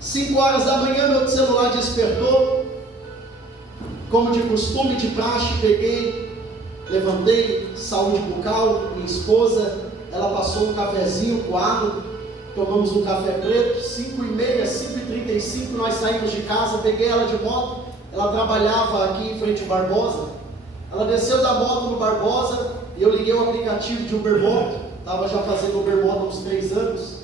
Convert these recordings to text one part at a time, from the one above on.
5 horas da manhã meu celular despertou, como de costume, de praxe, peguei, levantei, saúde bucal, minha esposa, ela passou um cafezinho coado, tomamos um café preto, 5h30, 5h35, nós saímos de casa, peguei ela de moto, ela trabalhava aqui em frente ao Barbosa, ela desceu da moto no Barbosa, e eu liguei o aplicativo de Ubermoto, estava já fazendo Ubermoto há uns 3 anos,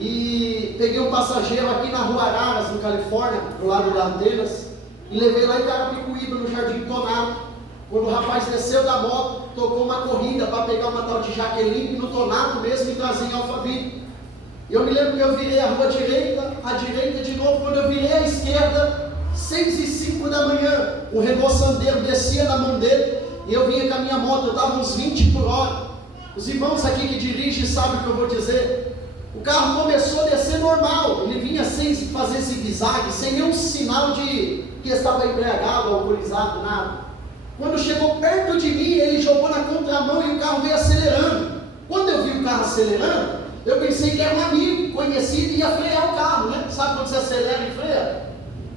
e peguei um passageiro aqui na Rua Araras, no Califórnia, do lado da Antenas, e levei lá em Carapicuíba, no Jardim Donato. Quando o rapaz desceu da moto, tocou uma corrida para pegar uma tal de Jaqueline, no Donato mesmo, e trazer em Alphaville. Eu me lembro que eu virei a rua à direita de novo, quando eu virei à esquerda, 6h05 da manhã, o Renault Sandero descia na mão dele, e eu vinha com a minha moto, eu dava uns 20 por hora. Os irmãos aqui que dirigem sabem o que eu vou dizer. O carro começou a descer normal, ele vinha sem fazer zigue-zague, sem nenhum sinal de que estava embriagado, alcoolizado, nada. Quando chegou perto de mim, ele jogou na contramão e o carro veio acelerando. Quando eu vi o carro acelerando, eu pensei que era um amigo, conhecido, e ia frear o carro, né? Sabe quando você acelera e freia?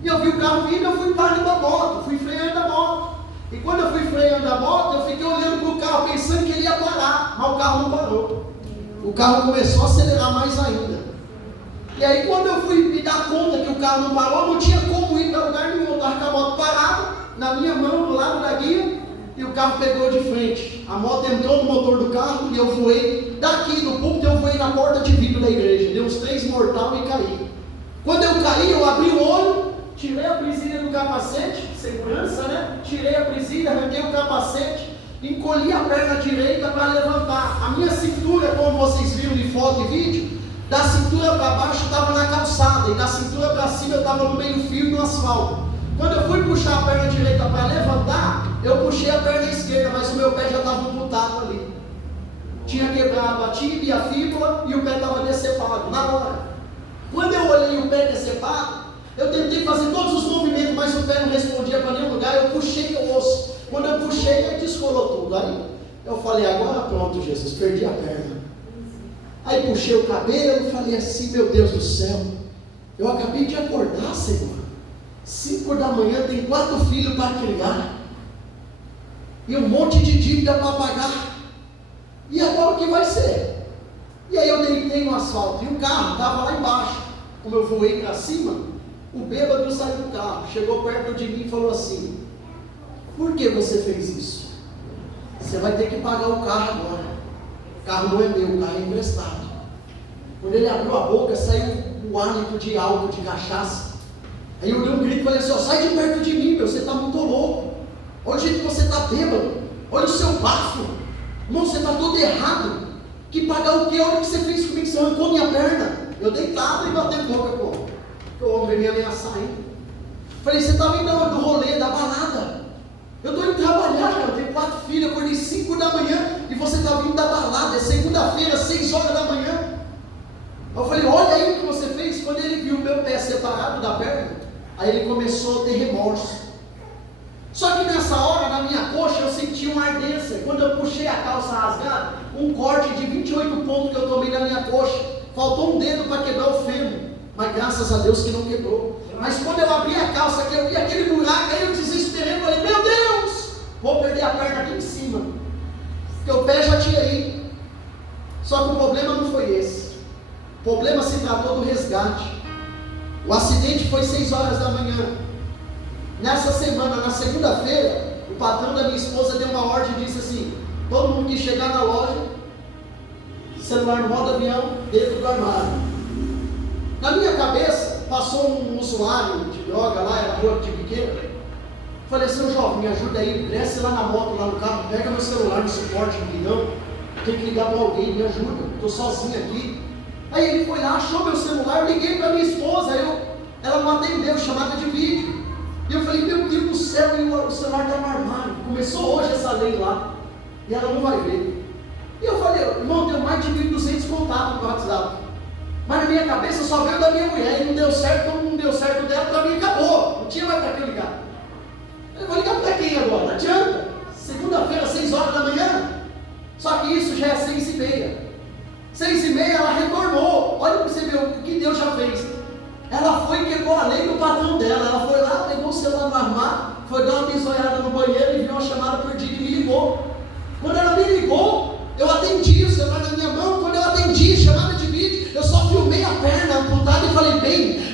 E eu vi o carro vindo, eu fui parando a moto, fui freando a moto. E quando eu fui freando a moto, eu fiquei olhando para o carro, pensando que ele ia parar, mas o carro não parou. O carro começou a acelerar mais ainda. E aí quando eu fui me dar conta que o carro não parou, não tinha como ir para lugar nenhum. Eu estava com a moto parada, na minha mão, do lado da guia, e o carro pegou de frente. A moto entrou no motor do carro e eu voei daqui do púlpito, eu voei na porta de vidro da igreja. Dei uns 3 mortal e caí. Quando eu caí, eu abri o olho, tirei a presilha do capacete, segurança, né? Tirei a presilha, arranquei o capacete, encolhi a perna direita para levantar. A minha cintura, como vocês viram em foto e vídeo, da cintura para baixo estava na calçada e da cintura para cima eu estava no meio fio no asfalto. Quando eu fui puxar a perna direita para levantar, eu puxei a perna esquerda, mas o meu pé já estava amputado ali. Tinha quebrado a tíbia e a fíbula e o pé estava decepado na hora. Quando eu olhei o pé decepado, eu tentei fazer todos os movimentos, mas o pé não respondia para nenhum lugar. Eu puxei o osso. Quando eu puxei, aí descolou tudo. Aí eu falei, agora pronto, Jesus, perdi a perna. Aí puxei o cabelo e falei assim, meu Deus do céu, eu acabei de acordar, Senhor. 5 da manhã, tem 4 filhos para criar. E um monte de dívida para pagar. E agora o que vai ser? E aí eu deitei no asfalto, e o carro estava lá embaixo. Como eu voei para cima, o bêbado saiu do carro, chegou perto de mim e falou assim, por que você fez isso? Você vai ter que pagar o carro agora. O carro não é meu, o carro é emprestado. Quando ele abriu a boca, saiu o hálito de álcool, de cachaça. Aí eu dei um grito e falei assim, sai de perto de mim, meu, você está muito louco. Olha o jeito que você está bêbado. Olha o seu bafo. Irmão, você está todo errado. Que pagar o quê? Olha o que você fez comigo, você arrancou minha perna. Eu deitado e batendo boca com o porque o homem me ameaçar ainda. Falei, você está vindo do rolê, da balada. Eu estou indo trabalhar, eu tenho 4 filhos, eu acordei 5 da manhã e você está vindo da balada, é segunda-feira, 6 horas da manhã. Eu falei, olha aí o que você fez. Quando ele viu o meu pé separado da perna, aí ele começou a ter remorso. Só que nessa hora, na minha coxa, eu senti uma ardência. Quando eu puxei a calça rasgada, um corte de 28 pontos que eu tomei na minha coxa. Faltou um dedo para quebrar o fêmur, mas graças a Deus que não quebrou. Mas quando eu abri a calça, que eu vi aquele buraco, aí eu desesperei, eu falei, meu Deus, vou perder a perna aqui em cima, porque o pé já tinha ido. Só que o problema não foi esse. O problema se tratou do resgate. O acidente foi 6 horas da manhã. Nessa semana, na segunda-feira, o patrão da minha esposa deu uma ordem e disse assim, todo mundo que chegar na loja, celular no modo avião, dentro do armário. Na minha cabeça, passou um usuário de droga lá, era rua de pequena. Falei, seu jovem, me ajuda aí, desce lá na moto, lá no carro, pega meu celular no suporte do guidão, tem que ligar para alguém, me ajuda, estou sozinho aqui. Aí ele foi lá, achou meu celular, eu liguei para minha esposa, ela não atendeu, chamada de vídeo. E eu falei, meu Deus do céu, e o celular está no armário. Começou hoje essa lei lá, e ela não vai ver. E eu falei, irmão, tenho mais de 1.200 contatos no WhatsApp. Mas na minha cabeça só veio da minha mulher, e não deu certo, como não deu certo dela, para mim acabou. Não tinha mais para que eu ligar. Eu vou ligar para quem agora? Não adianta. Segunda-feira, 6 horas da manhã. Só que isso já é 6h30. 6h30 ela retornou. Olha para você ver o que Deus já fez. pegou a lei do patrão dela. Ela foi lá, pegou o celular no armário, foi dar uma bisoiada no banheiro e viu uma chamada perdida e me ligou. Quando ela me ligou, eu atendi, o celular na minha mão. Quando eu atendi, chamada de vídeo, eu só filmei a perna amputada e falei: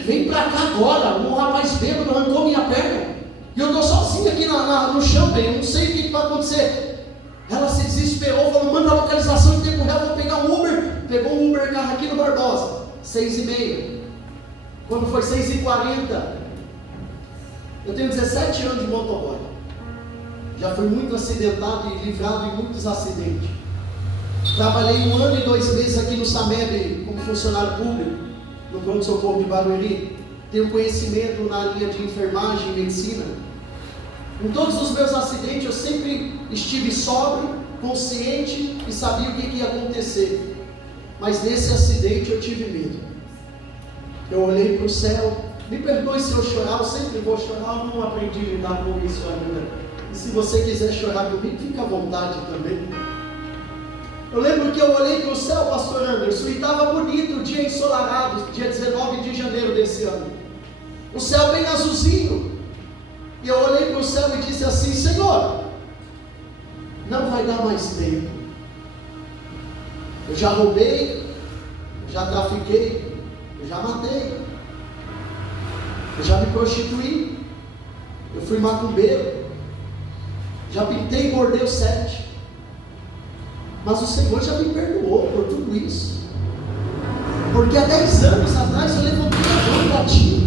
vem pra cá agora. Um rapaz bêbado arrancou minha perna e eu estou sozinho aqui no chão, bem, eu não sei o que vai acontecer. Ela se desesperou, falou: manda a localização em tempo real, vou pegar um Uber. Pegou um Uber carro aqui no Barbosa, 6h30. Quando foi 6h40, eu tenho 17 anos de motoboy. Já fui muito acidentado e livrado em muitos acidentes. Trabalhei 1 ano e 2 meses aqui no SAMEB como funcionário público, no pronto-socorro de Barueri. Tenho conhecimento na linha de enfermagem e medicina. Em todos os meus acidentes eu sempre estive sóbrio, consciente e sabia o que ia acontecer. Mas nesse acidente eu tive medo. Eu olhei para o céu. Me perdoe se eu chorar, eu sempre vou chorar, eu não aprendi a lidar com isso ainda. E se você quiser chorar comigo, fica à vontade também. Eu lembro que eu olhei para o céu, pastor Anderson, e estava bonito, o dia ensolarado, dia 19 de janeiro desse ano. O céu bem azulzinho. E eu olhei para o céu e disse assim: Senhor, não vai dar mais tempo. Eu já roubei, eu já trafiquei, eu já matei, eu já me prostituí, eu fui macumbeiro, já pintei e mordei o 7. Mas o Senhor já me perdoou por tudo isso. Porque há 10 anos atrás eu levantei a mão para ti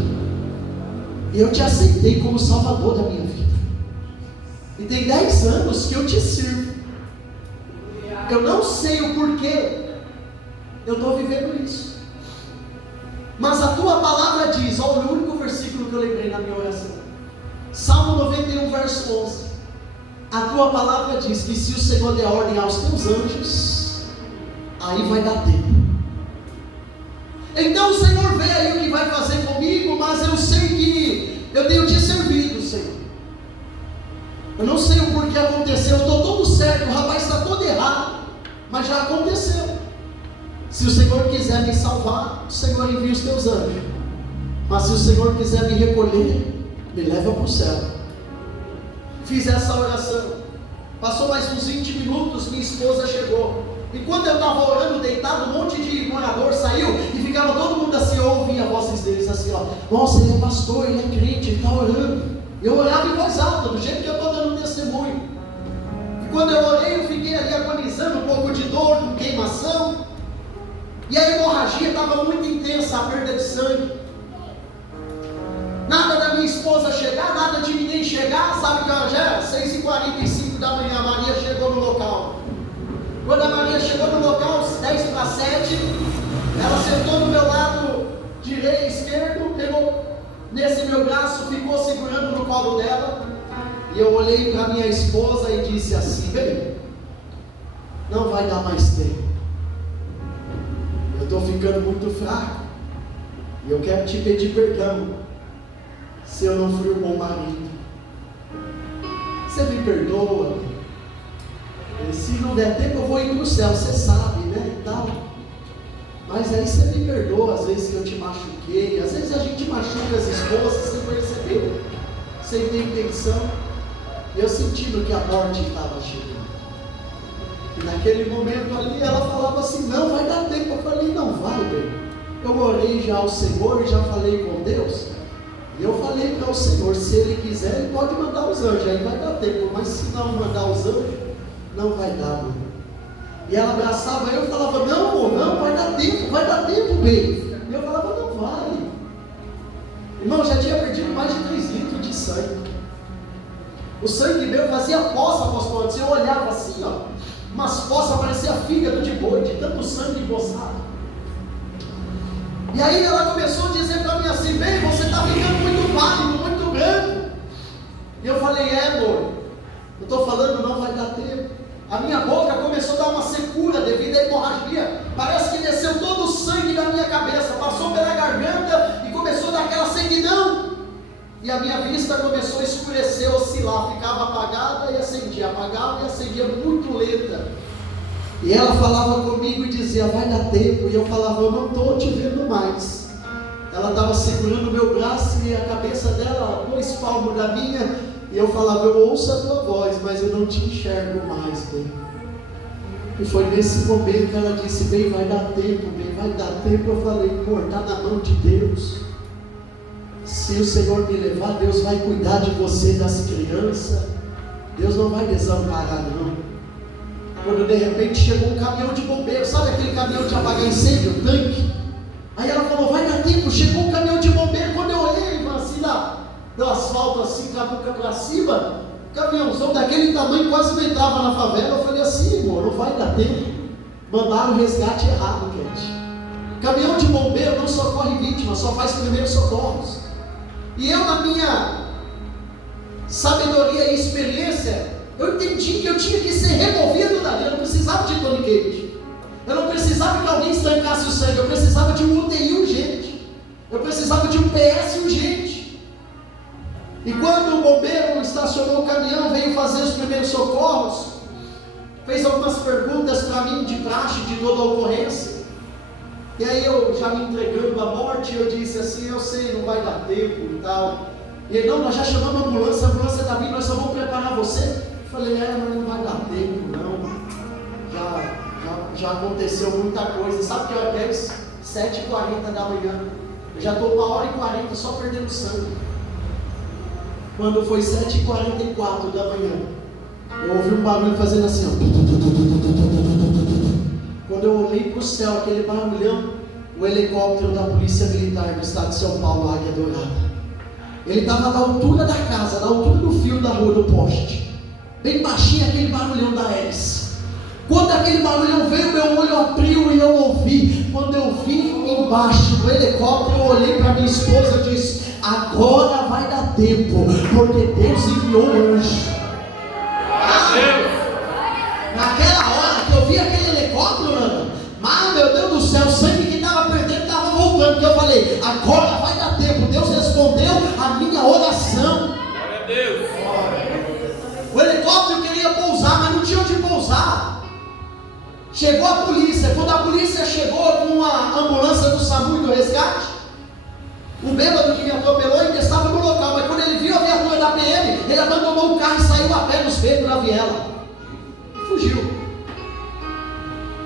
e eu te aceitei como Salvador da minha vida. E tem 10 anos que eu te sirvo. Eu não sei o porquê eu estou vivendo isso. Mas a tua palavra diz, olha o único versículo que eu lembrei na minha oração. Salmo 91, verso 11. A tua palavra diz que se o Senhor der ordem aos teus anjos, aí vai dar tempo. Então o Senhor vê aí o que vai fazer comigo, mas eu sei que eu tenho te servido, Senhor. Eu não sei o porquê aconteceu, eu estou todo certo, o rapaz está todo errado, mas já aconteceu. Se o Senhor quiser me salvar, o Senhor envia os teus anjos. Mas se o Senhor quiser me recolher, me leva para o céu. Fiz essa oração. Passou mais uns 20 minutos, minha esposa chegou. E quando eu estava orando, deitado, um monte de morador saiu e ficava todo mundo assim, eu ouvia vozes deles assim, ó: nossa, ele é pastor, ele é crente, ele está orando. Eu orava em voz alta, do jeito que eu estou dando testemunho. E quando eu orei, eu fiquei ali agonizando, um pouco de dor, com queimação. E a hemorragia estava muito intensa, a perda de sangue. Nada da minha esposa chegar, nada de ninguém chegar. Sabe que já era 6h45 da manhã, a Maria chegou no local. Quando a Maria chegou no local, 10 para 7, ela sentou do meu lado direito, esquerdo, pegou nesse meu braço, ficou segurando no colo dela. E eu olhei para minha esposa e disse assim: bem, não vai dar mais tempo. Eu estou ficando muito fraco. E eu quero te pedir perdão se eu não fui um bom marido. Você me perdoa? Se não der tempo eu vou ir para o céu, você sabe, né, e tal. Mas aí você me perdoa às vezes que eu te machuquei. Às vezes a gente machuca as esposas sem perceber, sem ter intenção. E eu sentindo que a morte estava chegando. E naquele momento ali ela falava assim: não vai dar tempo. Eu falei: não vai, bem. Eu orei já ao Senhor e já falei com Deus. E eu falei para o Senhor: se Ele quiser, Ele pode mandar os anjos, aí vai dar tempo. Mas se não mandar os anjos, não vai dar, mãe. E ela abraçava eu e falava: não, amor, não, vai dar tempo, bem. E eu falava: não vai. Irmão, já tinha perdido mais de 3 litros de sangue. O sangue meu fazia poça, apóstolo. Se eu olhava assim, ó, umas poças, parecia fígado de boi, de tanto sangue empoçado. E aí ela começou a dizer para mim assim: bem, você está ficando muito pálido, muito branco. E eu falei: amor, eu estou falando, não vai dar tempo. A minha boca começou a dar uma secura devido à hemorragia. Parece que desceu todo o sangue da minha cabeça, passou pela garganta e começou a dar aquela sequidão. E a minha vista começou a escurecer, oscilar, ficava apagada e acendia, apagava e acendia, muito lenta. E ela falava comigo e dizia: vai dar tempo. E eu falava: eu não estou te vendo mais. ela estava segurando o meu braço e a cabeça dela, 2 palmos da minha, e eu falava: eu ouço a tua voz, mas eu não te enxergo mais, bem. E foi nesse momento que ela disse: bem, vai dar tempo, bem, vai dar tempo. Eu falei: amor, está na mão de Deus. Se o Senhor me levar, Deus vai cuidar de você, das crianças. Deus não vai desamparar, não. Quando de repente chegou um caminhão de bombeiro, sabe aquele caminhão de apagar incêndio, tanque? Aí ela falou: vai dar tempo. Chegou um caminhão de bombeiro. Quando eu olhei assim do asfalto, assim, com a boca para cima, caminhãozão daquele tamanho, quase não entrava na favela. Eu falei assim: amor, não vai dar tempo. Mandaram o resgate errado, gente. Caminhão de bombeiro não socorre vítima, só faz primeiros socorros. E eu, na minha sabedoria e experiência, eu entendi que eu tinha que ser removido dali. Eu não precisava de toniquete, eu não precisava que alguém estancasse o sangue, eu precisava de um UTI urgente, eu precisava de um PS urgente. E quando o bombeiro estacionou o caminhão, veio fazer os primeiros socorros, fez algumas perguntas para mim de praxe de toda a ocorrência. E aí eu já me entregando à morte, eu disse assim: eu sei, não vai dar tempo e tal. E ele: não, nós já chamamos a ambulância está vindo, nós só vamos preparar você. Eu falei: mas não vai dar tempo não, já aconteceu muita coisa. Sabe que hora é 7h40 da manhã, eu já estou 1h40 só perdendo sangue. Quando foi 7h44 da manhã, eu ouvi um barulho fazendo assim, ó. Quando eu olhei para o céu, aquele barulhão, o helicóptero da Polícia Militar do Estado de São Paulo, Águia Dourada. Ele estava na altura da casa, na altura do fio da rua, do poste. Bem baixinho, aquele barulhão da hélice. Quando aquele barulhão veio, meu olho abriu e eu ouvi. Quando eu vi embaixo do helicóptero, eu olhei para minha esposa e disse: agora vai dar tempo, porque Deus enviou o anjo. Naquela hora que eu vi aquele helicóptero, mano, mas meu Deus do céu, o sangue que estava perdendo estava voltando. Que eu falei: agora vai dar tempo. Deus respondeu a minha oração. Glória a Deus. O helicóptero queria pousar, mas não tinha onde pousar. Chegou a polícia. Quando a polícia chegou com a ambulância do SAMU e do resgate, o bêbado que me atropelou ainda estava no local, mas quando ele viu a viatura da PM, ele abandonou o carro e saiu a pé dos becos da viela. Fugiu.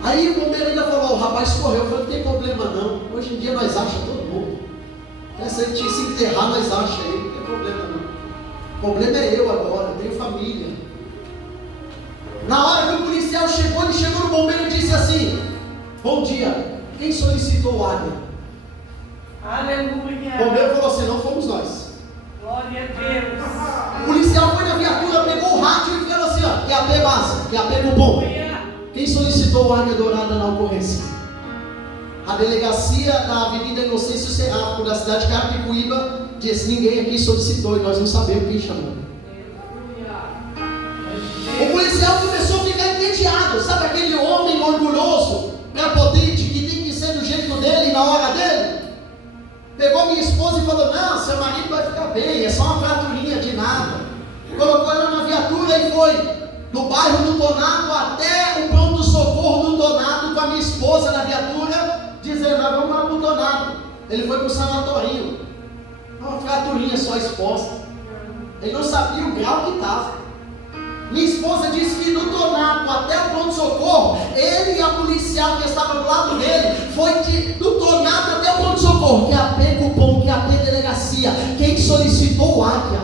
Aí o bombeiro ainda falou: o rapaz correu. Eu falei: não tem problema não, hoje em dia nós achamos todo mundo. Se a gente se enterrar, nós achamos aí, não tem problema não. O problema é eu agora, eu tenho família. Na hora que o policial chegou, ele chegou no bombeiro e disse assim: bom dia, quem solicitou o água? Aleluia. O bombeiro falou assim: não fomos nós. Glória a Deus. O policial foi na viatura, pegou o rádio e falou assim: ó, QAP base, QAP cupom. Quem solicitou o Águia Dourada na ocorrência? A delegacia da Avenida Inocêncio Seráfico da cidade de Carapicuíba disse: ninguém aqui solicitou e nós não sabemos quem chamou. O policial começou a ficar entediado. Sabe aquele homem orgulhoso, prepotente, que tem que ser do jeito dele, na hora dele? Pegou minha esposa e falou: não, seu marido vai ficar bem, é só uma fraturinha de nada. Colocou ela na viatura e foi do bairro do Donato até o pronto-socorro do Donato com a minha esposa na viatura, dizendo: nós vamos lá para o Donato. Ele foi para o sanatorinho, uma fraturinha só exposta. Ele não sabia o grau que estava. Minha esposa disse que do Donato até o pronto-socorro, ele e a policial que estava do lado dele, foi do Donato até o pronto-socorro, QAP cupom, QAP delegacia, quem solicitou o Águia.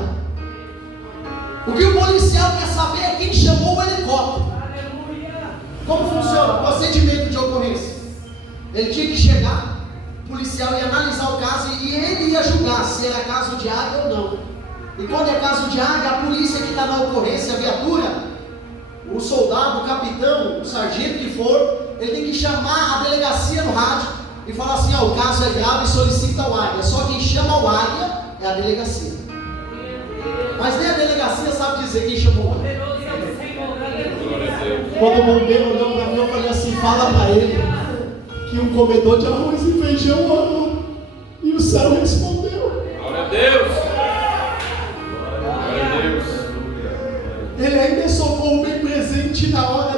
O que o policial quer saber é quem chamou o helicóptero. Aleluia. Como funciona? Procedimento de ocorrência. Ele tinha que chegar, o policial ia analisar o caso e ele ia julgar se era caso de águia ou não. E quando é caso de águia, a polícia que está na ocorrência, a viatura, o soldado, o capitão, o sargento que for, ele tem que chamar a delegacia no rádio e falar assim: ó, o caso é grave e solicita o águia. Só quem chama o águia é a delegacia. Mas nem a delegacia sabe dizer quem chamou o águia. Quando o bombeiro olhou para mim, eu falei assim: fala para ele que um comedor de arroz e feijão orou e o céu respondeu. Glória a Deus. Glória a Deus. Ele ainda socou bem presente na hora